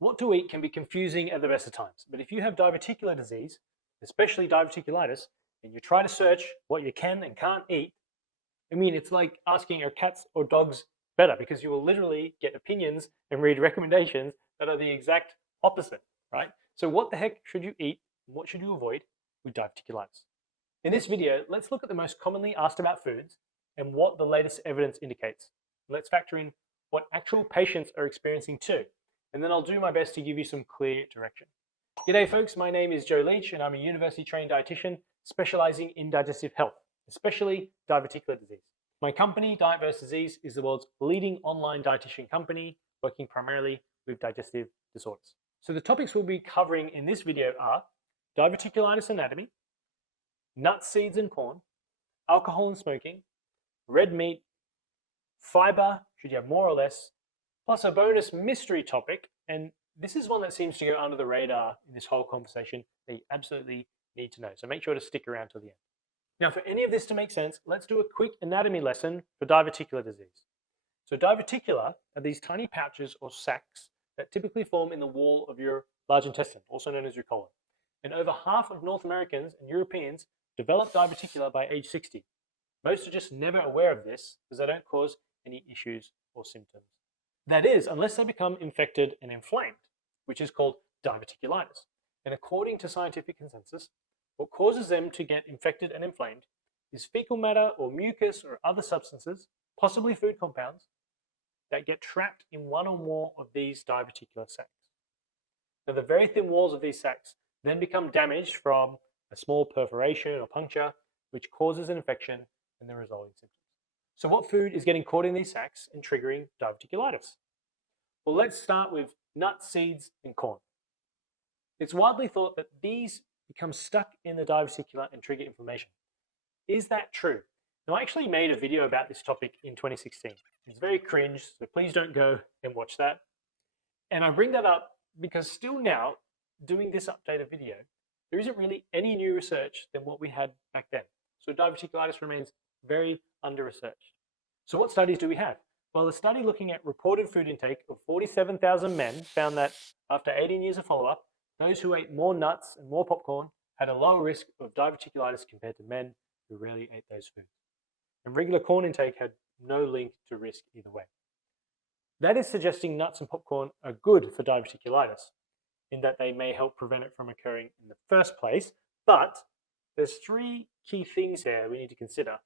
What to eat can be confusing at the best of times, but if you have diverticular disease, especially diverticulitis, and you try to search what you can and can't eat, it's like asking are cats or dogs better, because you will literally get opinions and read recommendations that are the exact opposite, right? So what the heck should you eat and what should you avoid with diverticulitis? In this video, let's look at the most commonly asked about foods and what the latest evidence indicates. Let's factor in what actual patients are experiencing too, and then I'll do my best to give you some clear direction. G'day folks, my name is Joe Leach and I'm a university trained dietitian specializing in digestive health, especially diverticular disease. My company, Diet vs. Disease, is the world's leading online dietitian company working primarily with digestive disorders. So the topics we'll be covering in this video are diverticulitis anatomy, nuts, seeds and corn, alcohol and smoking, red meat, fiber, should you have more or less, plus a bonus mystery topic, and this is one that seems to go under the radar in this whole conversation that you absolutely need to know. So make sure to stick around till the end. Now, for any of this to make sense, let's do a quick anatomy lesson for diverticular disease. So diverticula are these tiny pouches or sacs that typically form in the wall of your large intestine, also known as your colon. And over half of North Americans and Europeans develop diverticula by age 60. Most are just never aware of this because they don't cause any issues or symptoms. That is, unless they become infected and inflamed, which is called diverticulitis. And according to scientific consensus, what causes them to get infected and inflamed is fecal matter or mucus or other substances, possibly food compounds, that get trapped in one or more of these diverticular sacs. Now, the very thin walls of these sacs then become damaged from a small perforation or puncture, which causes an infection and the resulting symptoms. So what food is getting caught in these sacs and triggering diverticulitis? Well, let's start with nuts, seeds, and corn. It's widely thought that these become stuck in the diverticula and trigger inflammation. Is that true? Now, I actually made a video about this topic in 2016. It's very cringe, so please don't go and watch that. And I bring that up because still now, doing this updated video, there isn't really any new research than what we had back then. So diverticulitis remains very under-researched. So what studies do we have? Well, a study looking at reported food intake of 47,000 men found that after 18 years of follow-up, those who ate more nuts and more popcorn had a lower risk of diverticulitis compared to men who rarely ate those foods. And regular corn intake had no link to risk either way. That is suggesting nuts and popcorn are good for diverticulitis, in that they may help prevent it from occurring in the first place. But there's three key things here we need to consider.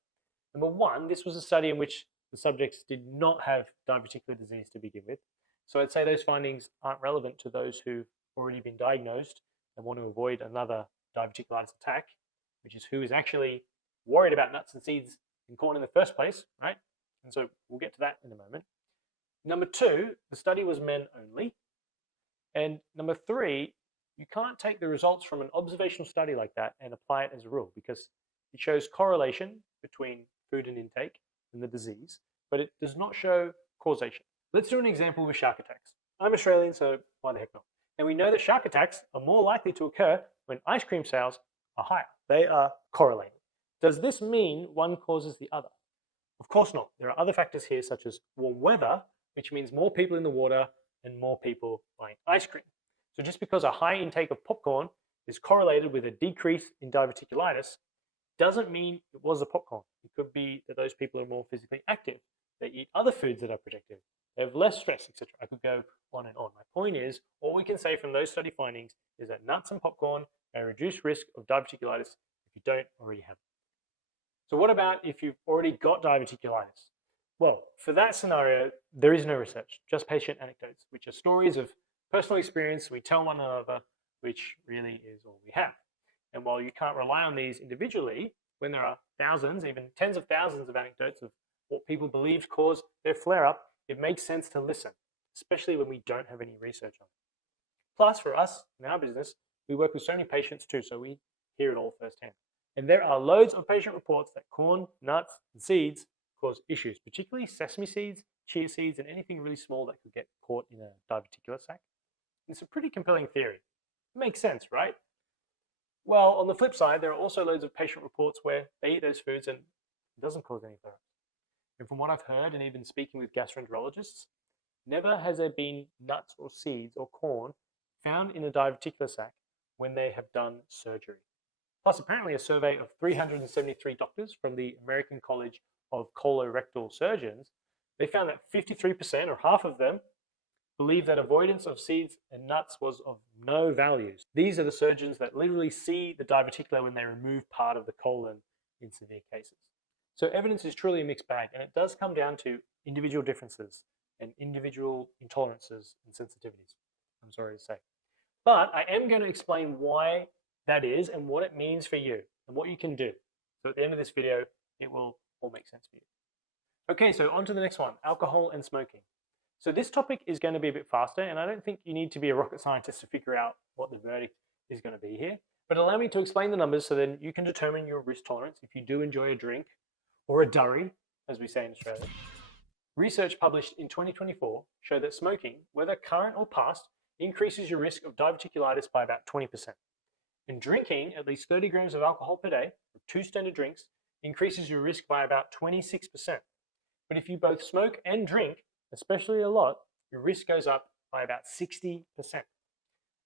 Number one, this was a study in which the subjects did not have diverticular disease to begin with. So I'd say those findings aren't relevant to those who've already been diagnosed and want to avoid another diverticulitis attack, which is who is actually worried about nuts and seeds and corn in the first place, right? And so we'll get to that in a moment. Number two, the study was men only. And number three, you can't take the results from an observational study like that and apply it as a rule, because it shows correlation between food and intake and the disease, but it does not show causation. Let's do an example with shark attacks. I'm Australian, so why the heck not? And we know that shark attacks are more likely to occur when ice cream sales are higher. They are correlated. Does this mean one causes the other? Of course not. There are other factors here, such as warm weather, which means more people in the water and more people buying ice cream. So just because a high intake of popcorn is correlated with a decrease in diverticulitis doesn't mean it was the popcorn. It could be that those people are more physically active. They eat other foods that are protective. They have less stress, etc. I could go on and on. My point is, all we can say from those study findings is that nuts and popcorn may reduce risk of diverticulitis if you don't already have it. So what about if you've already got diverticulitis? Well, for that scenario, there is no research, just patient anecdotes, which are stories of personal experience we tell one another, which really is all we have. And while you can't rely on these individually, when there are thousands, even tens of thousands of anecdotes of what people believe cause their flare-up, it makes sense to listen, especially when we don't have any research on it. Plus, for us, in our business, we work with so many patients too, so we hear it all firsthand. And there are loads of patient reports that corn, nuts, and seeds cause issues, particularly sesame seeds, chia seeds, and anything really small that could get caught in a diverticular sac. It's a pretty compelling theory. It makes sense, right? Well, on the flip side, there are also loads of patient reports where they eat those foods and it doesn't cause any flare-ups. And from what I've heard, and even speaking with gastroenterologists, Never has there been nuts or seeds or corn found in a diverticular sac when they have done surgery. Plus, apparently, a survey of 373 doctors from the American College of Colorectal Surgeons, they found that 53%, or half of them, believe that avoidance of seeds and nuts was of no value. These are the surgeons that literally see the diverticula when they remove part of the colon in severe cases. So evidence is truly a mixed bag, and it does come down to individual differences and individual intolerances and sensitivities, I'm sorry to say. But I am going to explain why that is and what it means for you and what you can do. So at the end of this video, it will all make sense for you. Okay, so on to the next one, alcohol and smoking. So this topic is going to be a bit faster, and I don't think you need to be a rocket scientist to figure out what the verdict is going to be here. But allow me to explain the numbers so then you can determine your risk tolerance if you do enjoy a drink, or a durry, as we say in Australia. Research published in 2024 showed that smoking, whether current or past, increases your risk of diverticulitis by about 20%. And drinking at least 30 grams of alcohol per day, or 2 standard drinks, increases your risk by about 26%. But if you both smoke and drink, especially a lot, your risk goes up by about 60%.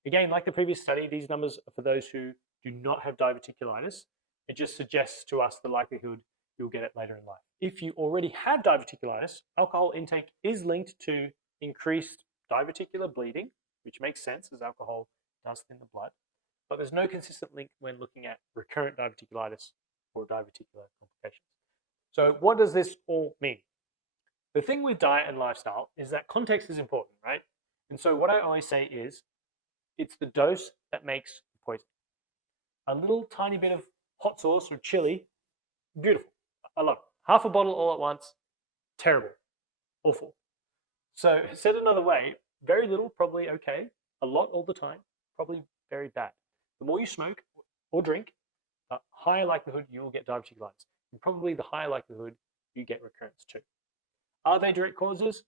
Again, like the previous study, these numbers are for those who do not have diverticulitis. It just suggests to us the likelihood you'll get it later in life. If you already have diverticulitis, alcohol intake is linked to increased diverticular bleeding, which makes sense as alcohol does thin the blood, but there's no consistent link when looking at recurrent diverticulitis or diverticular complications. So what does this all mean? The thing with diet and lifestyle is that context is important, right? And so what I always say is, it's the dose that makes the poison. A little tiny bit of hot sauce or chili, beautiful. I love it. Half a bottle all at once, terrible, awful. So said another way, very little, probably okay. A lot all the time, probably very bad. The more you smoke or drink, higher likelihood you will get diverticulitis. And probably the higher likelihood you get recurrence too. Are they direct causes?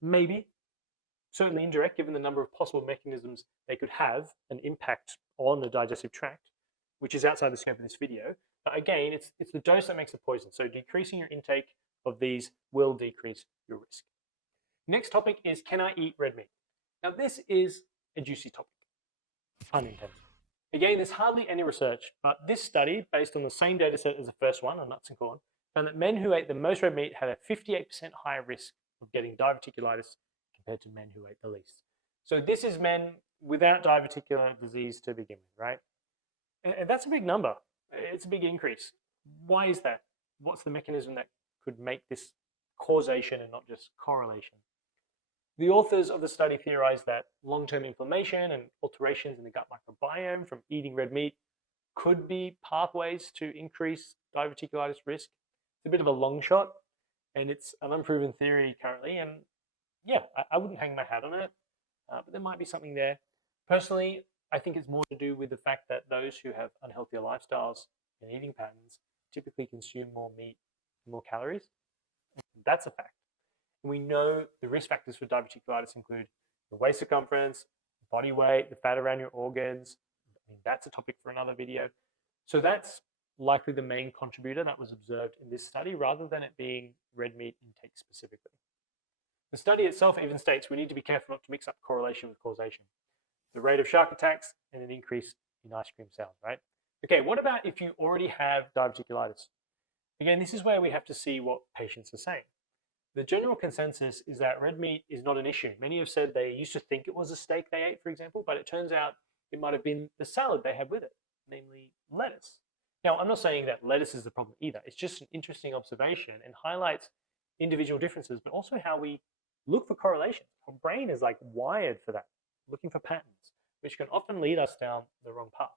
Maybe. Certainly indirect, given the number of possible mechanisms they could have an impact on the digestive tract, which is outside the scope of this video. But again, it's the dose that makes the poison. So decreasing your intake of these will decrease your risk. Next topic is, can I eat red meat? Now this is a juicy topic, pun intended. Again, there's hardly any research, but this study, based on the same data set as the first one on nuts and corn, found that men who ate the most red meat had a 58% higher risk of getting diverticulitis compared to men who ate the least. So this is men without diverticular disease to begin with, right? And that's a big number. It's a big increase. Why is that? What's the mechanism that could make this causation and not just correlation? The authors of the study theorized that long-term inflammation and alterations in the gut microbiome from eating red meat could be pathways to increase diverticulitis risk. It's a bit of a long shot, and it's an unproven theory currently. And yeah, I wouldn't hang my hat on it, but there might be something there. Personally, I think it's more to do with the fact that those who have unhealthier lifestyles and eating patterns typically consume more meat and more calories. That's a fact. And we know the risk factors for diverticulitis include the waist circumference, body weight, the fat around your organs. I mean, that's a topic for another video. So that's likely the main contributor that was observed in this study, rather than it being red meat intake specifically. The study itself even states we need to be careful not to mix up correlation with causation. The rate of shark attacks and an increase in ice cream sales, right? Okay, what about if you already have diverticulitis? Again, this is where we have to see what patients are saying. The general consensus is that red meat is not an issue. Many have said they used to think it was a steak they ate, for example, but it turns out it might have been the salad they had with it, namely lettuce. Now, I'm not saying that lettuce is the problem either. It's just an interesting observation and highlights individual differences, but also how we look for correlations. Our brain is like wired for that, looking for patterns, which can often lead us down the wrong path.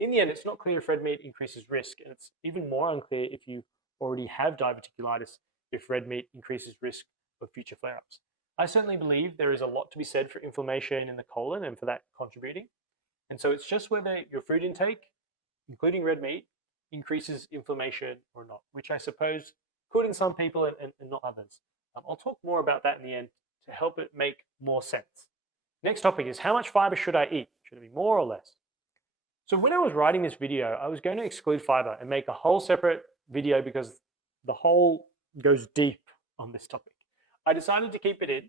In the end, it's not clear if red meat increases risk, and it's even more unclear if you already have diverticulitis, if red meat increases risk of future flare-ups. I certainly believe there is a lot to be said for inflammation in the colon and for that contributing. And so it's just whether your food intake, including red meat, increases inflammation or not, which I suppose could in some people and not others. I'll talk more about that in the end to help it make more sense. Next topic is, how much fiber should I eat? Should it be more or less? So when I was writing this video, I was going to exclude fiber and make a whole separate video because the whole goes deep on this topic. I decided to keep it in,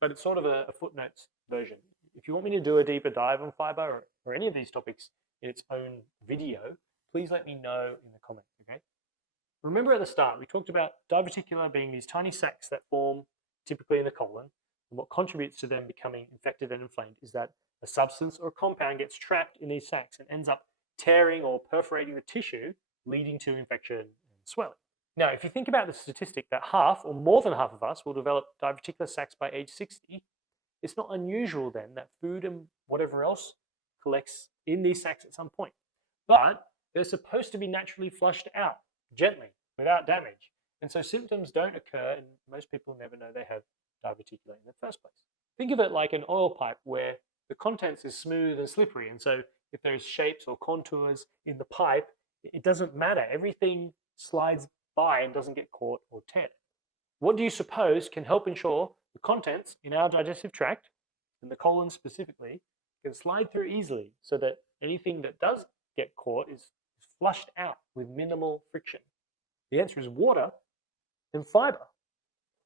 but it's sort of a footnotes version. If you want me to do a deeper dive on fiber or any of these topics in its own video, please let me know in the comments, okay? Remember at the start, we talked about diverticula being these tiny sacs that form typically in the colon, and what contributes to them becoming infected and inflamed is that a substance or compound gets trapped in these sacs and ends up tearing or perforating the tissue, leading to infection and swelling. Now, if you think about the statistic that half or more than half of us will develop diverticular sacs by age 60, it's not unusual then that food and whatever else collects in these sacs at some point. But they're supposed to be naturally flushed out gently without damage. And so symptoms don't occur, and most people never know they have diverticula in the first place. Think of it like an oil pipe where the contents is smooth and slippery. And so if there's shapes or contours in the pipe, it doesn't matter. Everything slides by and doesn't get caught or teared. What do you suppose can help ensure the contents in our digestive tract, and the colon specifically, can slide through easily so that anything that does get caught is flushed out with minimal friction? The answer is water and fiber,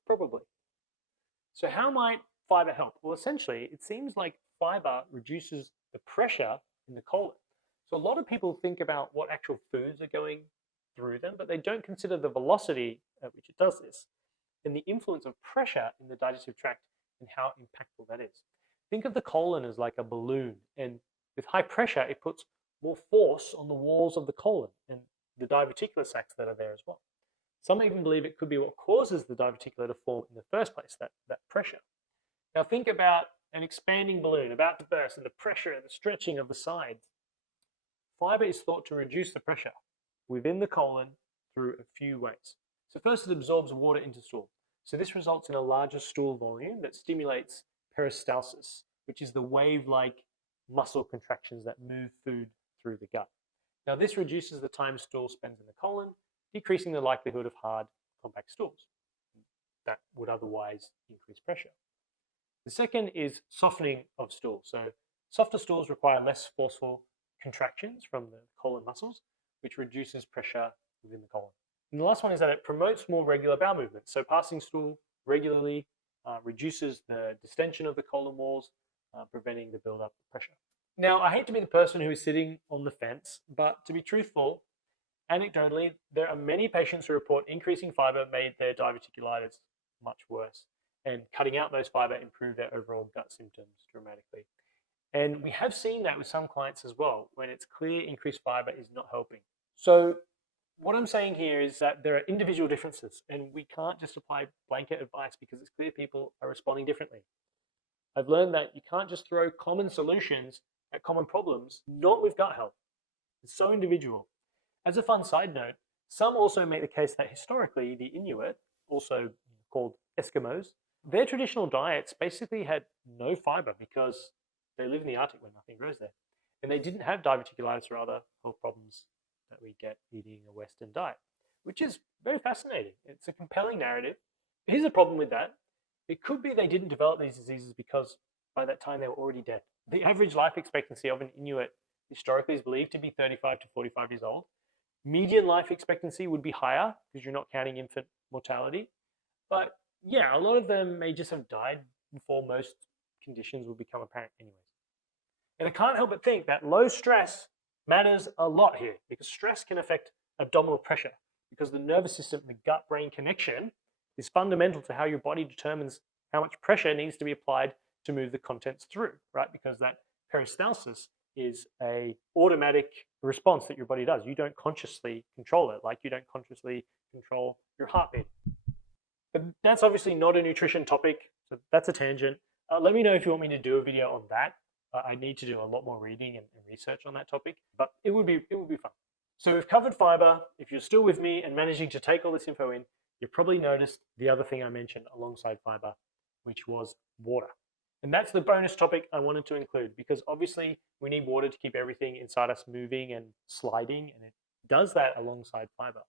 probably. So how might fiber help? Well, essentially, it seems like fiber reduces the pressure in the colon. So a lot of people think about what actual foods are going through them, but they don't consider the velocity at which it does this and the influence of pressure in the digestive tract and how impactful that is. Think of the colon as like a balloon, and with high pressure, it puts more force on the walls of the colon and the diverticular sacs that are there as well. Some even believe it could be what causes the diverticula to form in the first place, that pressure. Now think about an expanding balloon about to burst and the pressure and the stretching of the sides. Fiber is thought to reduce the pressure within the colon through a few ways. So first, it absorbs water into stool. So this results in a larger stool volume that stimulates peristalsis, which is the wave-like muscle contractions that move food through the gut. Now this reduces the time stool spends in the colon, decreasing the likelihood of hard, compact stools that would otherwise increase pressure. The second is softening of stool. So softer stools require less forceful contractions from the colon muscles, which reduces pressure within the colon. And the last one is that it promotes more regular bowel movement. So passing stool regularly reduces the distension of the colon walls, preventing the buildup of pressure. Now, I hate to be the person who is sitting on the fence, but to be truthful, anecdotally, there are many patients who report increasing fiber made their diverticulitis much worse, and cutting out those fiber improved their overall gut symptoms dramatically. And we have seen that with some clients as well, when it's clear increased fiber is not helping. So what I'm saying here is that there are individual differences, and we can't just apply blanket advice because it's clear people are responding differently. I've learned that you can't just throw common solutions at common problems, not with gut health. It's so individual. As a fun side note, some also make the case that historically the Inuit, also called Eskimos, their traditional diets basically had no fiber because they live in the Arctic where nothing grows there. And they didn't have diverticulitis or other health problems that we get eating a Western diet, which is very fascinating. It's a compelling narrative. Here's a problem with that. It could be they didn't develop these diseases because by that time they were already dead. The average life expectancy of an Inuit historically is believed to be 35 to 45 years old. Median life expectancy would be higher because you're not counting infant mortality. But yeah, a lot of them may just have died before most conditions will become apparent anyways. And I can't help but think that low stress matters a lot here because stress can affect abdominal pressure because the nervous system and the gut-brain connection is fundamental to how your body determines how much pressure needs to be applied to move the contents through, right? Because that peristalsis is an automatic response that your body does. You don't consciously control it, like you don't consciously control your heartbeat. But that's obviously not a nutrition topic, so that's a tangent. Let me know if you want me to do a video on that. I need to do a lot more reading and research on that topic, but it would be fun. So we've covered fiber. If you're still with me and managing to take all this info in, you've probably noticed the other thing I mentioned alongside fiber, which was water. And that's the bonus topic I wanted to include because obviously we need water to keep everything inside us moving and sliding, and it does that alongside fiber.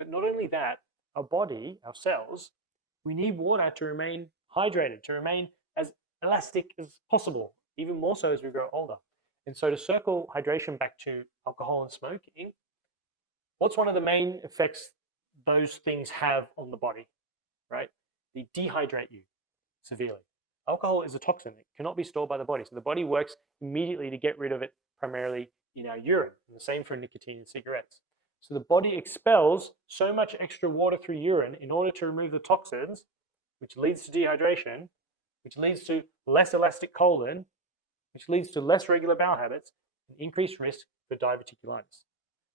But not only that, our body, our cells, we need water to remain hydrated, to remain as elastic as possible, even more so as we grow older. And so to circle hydration back to alcohol and smoking, what's one of the main effects those things have on the body, right? they dehydrate you severely. Alcohol is a toxin. It cannot be stored by the body. So the body works immediately to get rid of it, primarily in our urine. And the same for nicotine in cigarettes. So the body expels so much extra water through urine in order to remove the toxins, which leads to dehydration, which leads to less elastic colon, which leads to less regular bowel habits and increased risk for diverticulitis.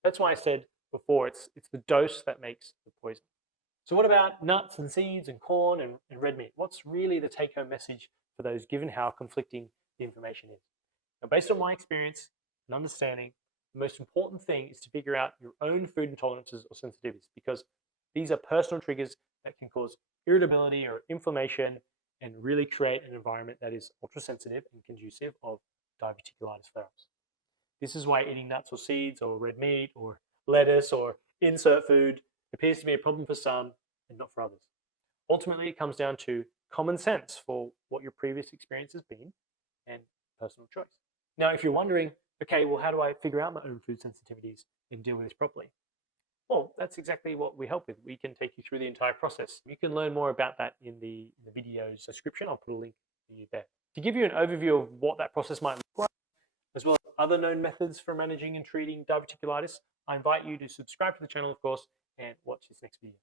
That's why I said before, it's the dose that makes the poison. So what about nuts and seeds and corn and red meat? What's really the take-home message for those, given how conflicting the information is? Now, based on my experience and understanding, the most important thing is to figure out your own food intolerances or sensitivities, because these are personal triggers that can cause irritability or inflammation and really create an environment that is ultra-sensitive and conducive of diverticulitis flare-ups. This is why eating nuts or seeds or red meat or lettuce or insert food appears to be a problem for some and not for others. Ultimately, it comes down to common sense for what your previous experience has been and personal choice. Now, if you're wondering, okay, well, how do I figure out my own food sensitivities and deal with this properly? Well, that's exactly what we help with. We can take you through the entire process. You can learn more about that in the video's description. I'll put a link for you there. To give you an overview of what that process might look like, as well as other known methods for managing and treating diverticulitis, I invite you to subscribe to the channel, of course, and watch this next video.